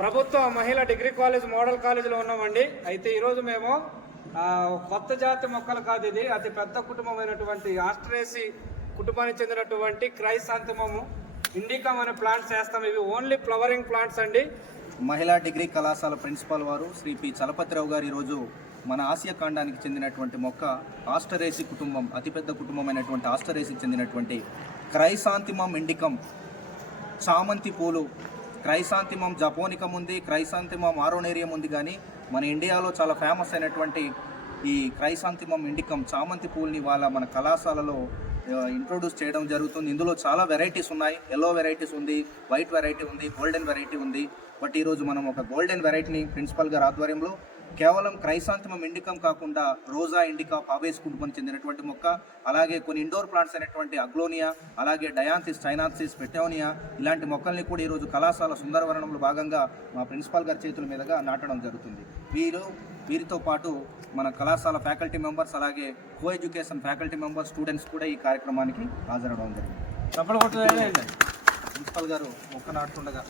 ప్రభుత్వ మహిళా degree college model కాలేజీలో ఉన్నామండి. అయితే ఈరోజు మేము కొత్త జాతి మొక్కలు కాదు, ఇది అతి పెద్ద కుటుంబమైనటువంటి ఆస్ట్రేసి కుటుంబానికి చెందినటువంటి క్రైసాంతిమము ఇండికమ్ అనే ప్లాంట్స్ వేస్తాం. ఇవి ఓన్లీ ఫ్లవరింగ్ ప్లాంట్స్ అండి. మహిళా డిగ్రీ కళాశాల ప్రిన్సిపాల్ వారు శ్రీ పి చలపతిరావు గారు ఈరోజు మన ఆసియా ఖండానికి చెందినటువంటి మొక్క ఆస్టరేసి కుటుంబం, అతిపెద్ద కుటుంబమైనటువంటి ఆస్టరేసికి చెందినటువంటి క్రైసాంతిమం ఇండికమ్ చామంతి పూలు. క్రైసాంతిమం జపోనికం ఉంది, క్రైసాంతిమం ఆరోనేరియం ఉంది, కానీ మన ఇండియాలో చాలా ఫేమస్ అయినటువంటి ఈ క్రైసాంతిమం ఇండికం చామంతి పూల్ని మన కళాశాలలో ఇంట్రొడ్యూస్ చేయడం జరుగుతుంది. ఇందులో చాలా వెరైటీస్ ఉన్నాయి. ఎల్లో వెరైటీస్ ఉంది, వైట్ వెరైటీ ఉంది, గోల్డెన్ వెరైటీ ఉంది. బట్ ఈరోజు మనం ఒక గోల్డెన్ వెరైటీని ప్రిన్సిపల్ గారి ఆధ్వర్యంలో కేవలం క్రైసాంతిమం ఇండికం కాకుండా రోజా ఇండికా పావేస్ కుటుంబానికి చెందినటువంటి మొక్క, అలాగే కొన్ని ఇండోర్ ప్లాంట్స్ అయినటువంటి అగ్లోనియా, అలాగే డయాంథిస్, చైనాథిస్, పెటోనియా ఇలాంటి మొక్కల్ని కూడా ఈరోజు కళాశాల సుందరవరణంలో భాగంగా మా ప్రిన్సిపాల్ గారి చేతుల మీదుగా నాటడం జరుగుతుంది. వీరితో పాటు మన కళాశాల ఫ్యాకల్టీ మెంబర్స్, అలాగే co education faculty members, students కూడా ఈ కార్యక్రమానికి హాజరవడం జరిగింది. ప్రిన్సిపల్ గారు మొక్క నాటుతుండగా